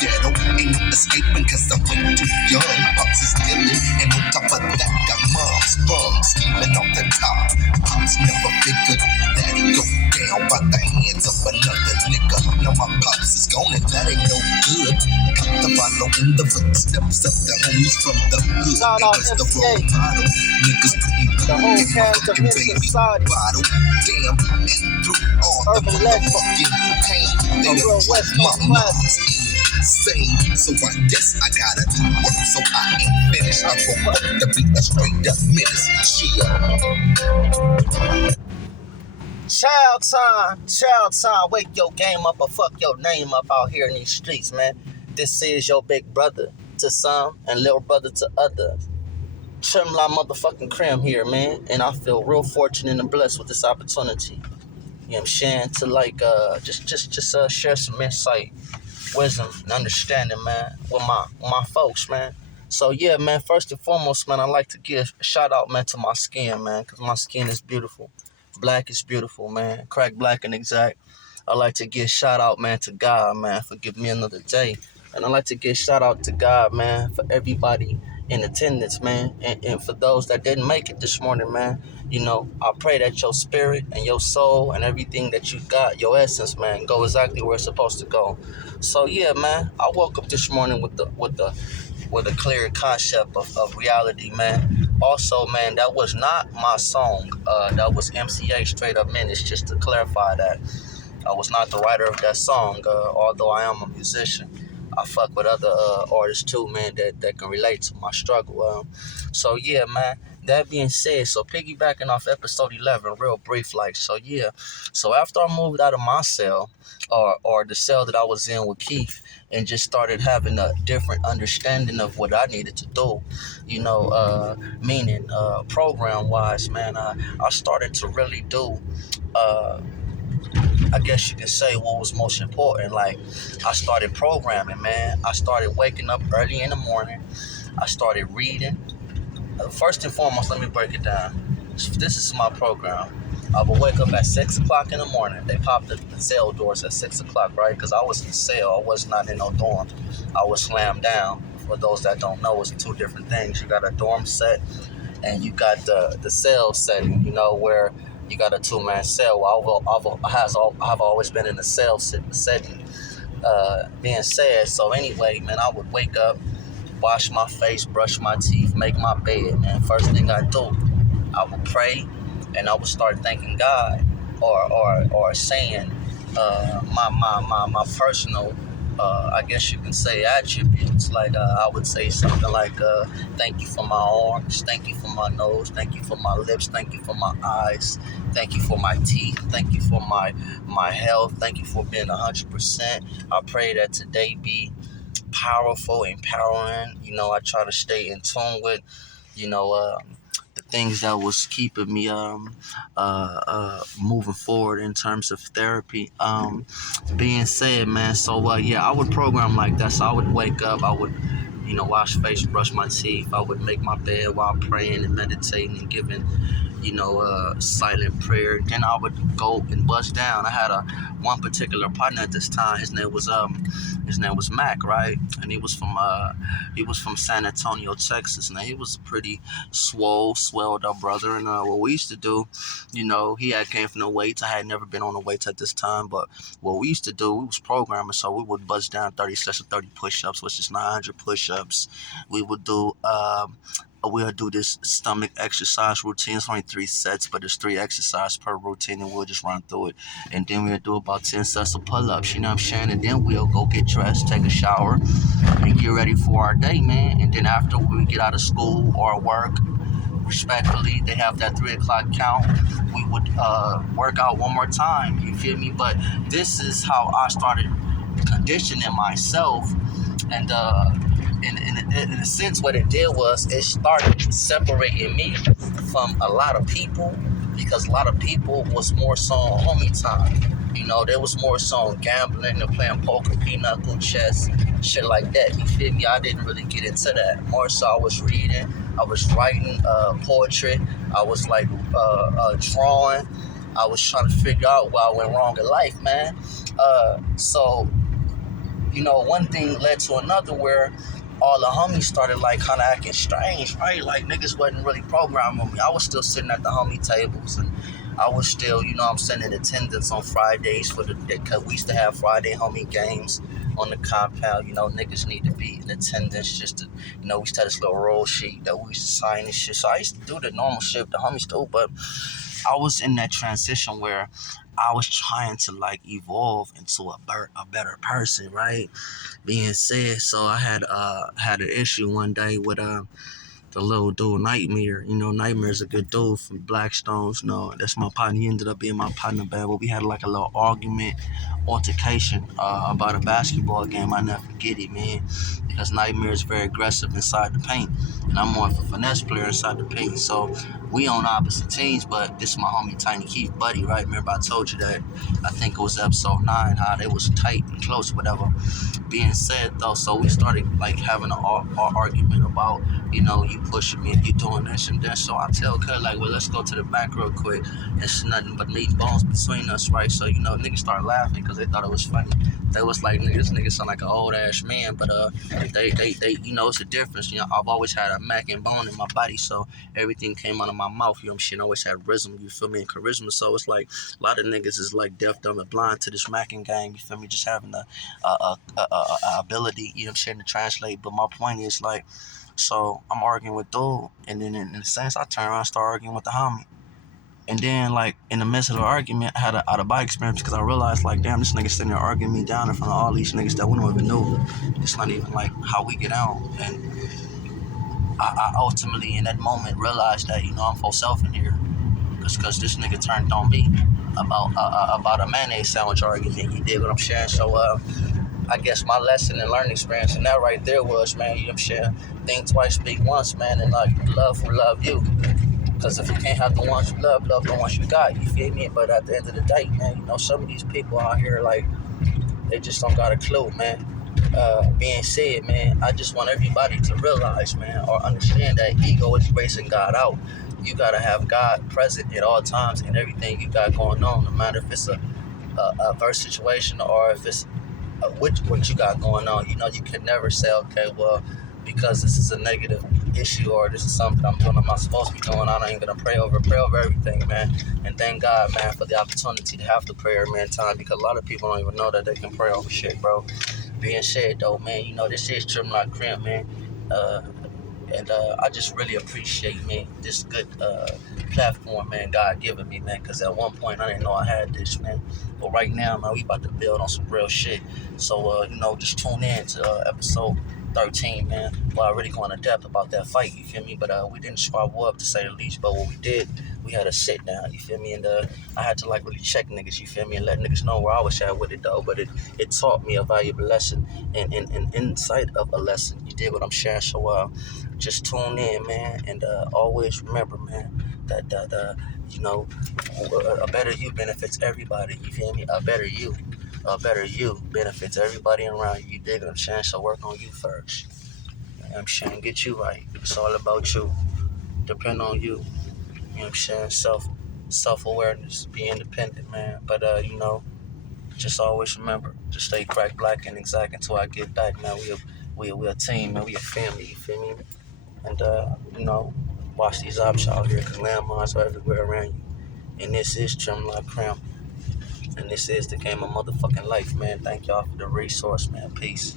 ghetto. Ain't no escaping cause I'm way too young. Pops is dealing, and on top of that, got mom's bugs scheming off the top. Pops never figured that he go down by the hands of another nigga. Now my pops is gone and that ain't no good. Got to follow in the footsteps of the homies from the hood. Shout It out was the MCA, role model. Niggas putting the blood whole in my cast of fucking Men's baby Society, bottle. Damn, and through all the Urban Legend, motherfucking pain, they a done real drove West my Coast classic. mom's insane. So I guess I gotta do work, so I ain't finished. I woke up to be a straight up menace. Child time, wake your game up or fuck your name up out here in these streets, man. This is your big brother to some and little brother to others. Trim la motherfucking Crim here, man. And I feel real fortunate and blessed with this opportunity. You know what I'm saying? To like just share some insight, wisdom, and understanding, man, with my folks, man. So yeah, man, first and foremost, man, I like to give a shout out, man, to my skin, man, because my skin is beautiful. Black is beautiful, man. Crack black and exact. I like to give shout out, man, to God, man, for giving me another day. And I like to give shout out to God, man, for everybody in attendance, man. And for those that didn't make it this morning, man, you know, I pray that your spirit and your soul and everything that you got, your essence, man, go exactly where it's supposed to go. So yeah, man, I woke up this morning with a clear concept of reality, man. Also, man, that was not my song. That was MCA Straight Up Menace, just to clarify that. I was not the writer of that song, although I am a musician. I fuck with other artists too, man, that can relate to my struggle. So yeah, man. That being said, so piggybacking off episode 11, real brief, like, so yeah. So after I moved out of my cell, or the cell that I was in with Keith, and just started having a different understanding of what I needed to do, you know, meaning program-wise, man, I started to really do I guess you could say what was most important. Like, I started programming, man. I started waking up early in the morning. I started reading. First and foremost, let me break it down. This is my program. I would wake up at 6 o'clock in the morning. They popped the cell doors at 6 o'clock, right? Because I was in cell. I was not in no dorm. I was slammed down. For those that don't know, it's two different things. You got a dorm set, and you got the cell setting, you know, where you got a two-man cell. I've always been in the cell setting. Being said, so anyway, man, I would wake up, wash my face, brush my teeth, make my bed, man. First thing I do, I would pray, and I would start thanking God, or saying my personal, I guess you can say, attributes. Like, I would say something like, thank you for my arms, thank you for my nose, thank you for my lips, thank you for my eyes, thank you for my teeth, thank you for my health, thank you for being 100%. I pray that today be powerful, empowering. You know, I try to stay in tune with, you know, the things that was keeping me moving forward in terms of therapy. Being said, man, so yeah, I would program like that. So I would wake up, I would, you know, wash face, brush my teeth. I would make my bed while praying and meditating and giving, you know, silent prayer. Then I would go and bust down. I had one particular partner at this time. His name was Mac, right? And he was from San Antonio, Texas. Now he was a pretty swelled up brother. And what we used to do, you know, he had came from the weights. I had never been on the weights at this time, but what we used to do, we was programming, so we would bust down 30 sets of 30 push-ups, which is 900 push-ups. We would do we'll do this stomach exercise routine. It's only 3 sets, but there's 3 exercises per routine, and we'll just run through it. And then we'll do about 10 sets of pull-ups, you know what I'm saying? And then we'll go get dressed, take a shower, and get ready for our day, man. And then after we get out of school or work, respectfully, they have that 3 o'clock count. We would work out one more time, you feel me? But this is how I started conditioning myself. And in a sense, what it did was it started separating me from a lot of people, because a lot of people was more so on homie time. You know, there was more so on gambling and playing poker, pinochle, chess, shit like that. You feel me? I didn't really get into that. More so I was reading, I was writing poetry, I was like drawing. I was trying to figure out why I went wrong in life, man. So one thing led to another where all the homies started like kind of acting strange, right? Like niggas wasn't really programming me. I was still sitting at the homie tables, and I was still, I'm sending attendance on Fridays because we used to have Friday homie games on the compound. Niggas need to be in attendance just to, we used to have this little roll sheet that we used to sign and shit. So I used to do the normal shit with the homies too, but I was in that transition where I was trying to like evolve into a better person, right? Being said, so I had an issue one day with the little dude Nightmare. Nightmare's a good dude from Blackstones. That's my partner. He ended up being my partner, bad. But we had like a little altercation about a basketball game. I never forget it, man. Because Nightmare is very aggressive inside the paint, and I'm more of a finesse player inside the paint. So we on opposite teams, but this is my homie Tiny Keith Buddy, right? Remember I told you that, I think it was episode 9, how they was tight and close, whatever. Being said though, so we started like having an argument about, you pushing me and you doing this and that. So I tell Cuz like, well, let's go to the back real quick. It's nothing but meat and bones between us, right? So, niggas started laughing because they thought it was funny. They was like, this nigga sound like an old ass man, but they it's a difference. I've always had a Mac and bone in my body, so everything came out of my mouth. I always had rhythm, you feel me, and charisma. So it's like a lot of niggas is like deaf, dumb, and blind to this Mackin game. You feel me? Just having the ability, to translate. But my point is like, so I'm arguing with dude, and then in a sense, I turn around and start arguing with the homie. And then, like, in the midst of the argument, I had an out-of-body experience because I realized, like, damn, this nigga sitting there arguing me down in front of all these niggas that we don't even know. It's not even, like, how we get out. And I ultimately, in that moment, realized that, I'm for self in here. Because this nigga turned on me about a mayonnaise sandwich argument. You dig what I'm saying? So, I guess my lesson and learning experience in that right there was, man, think twice, speak once, man, and, like, love will love you. Because if you can't have the ones you love the ones you got, you feel me? But at the end of the day, man, some of these people out here, like, they just don't got a clue, man. Being said, man, I just want everybody to realize, man, or understand that ego is racing God out. You got to have God present at all times in everything you got going on, no matter if it's a verse situation or if it's what you got going on. You can never say, okay, well, because this is a negative issue or this is something I'm doing, I'm not supposed to be doing, I ain't gonna pray over everything, man. And thank God, man, for the opportunity to have the prayer, man, time, because a lot of people don't even know that they can pray over shit, bro. Being said though, man, this is Trim Like Crimp, man. And I just really appreciate, man, this good platform, man, God giving me, man, because at one point I didn't know I had this, man. But right now, man, we about to build on some real shit. So, just tune in to episode 13, man. Well, I really go into depth about that fight, you feel me? But we didn't squabble up, to say the least. But what we did, we had a sit down, you feel me? And I had to, like, really check niggas, you feel me? And let niggas know where I was at with it, though. But it taught me a valuable lesson and insight of a lesson. You did what I'm sharing. So just tune in, man. And always remember, man, that a better you benefits everybody, you feel me? A better you benefits everybody around you. You dig what I'm saying? So work on you first. I'm saying, get you right. It's all about you. Depend on you. You know what I'm saying? Self-awareness. Be independent, man. But, just always remember to stay crack black and exact until I get back, man. We a team, man. We a family, you feel me? And, watch these ops out here because landmines are everywhere around you. And this is Trim Like Crimp. And this is the game of motherfucking life, man. Thank y'all for the resource, man. Peace.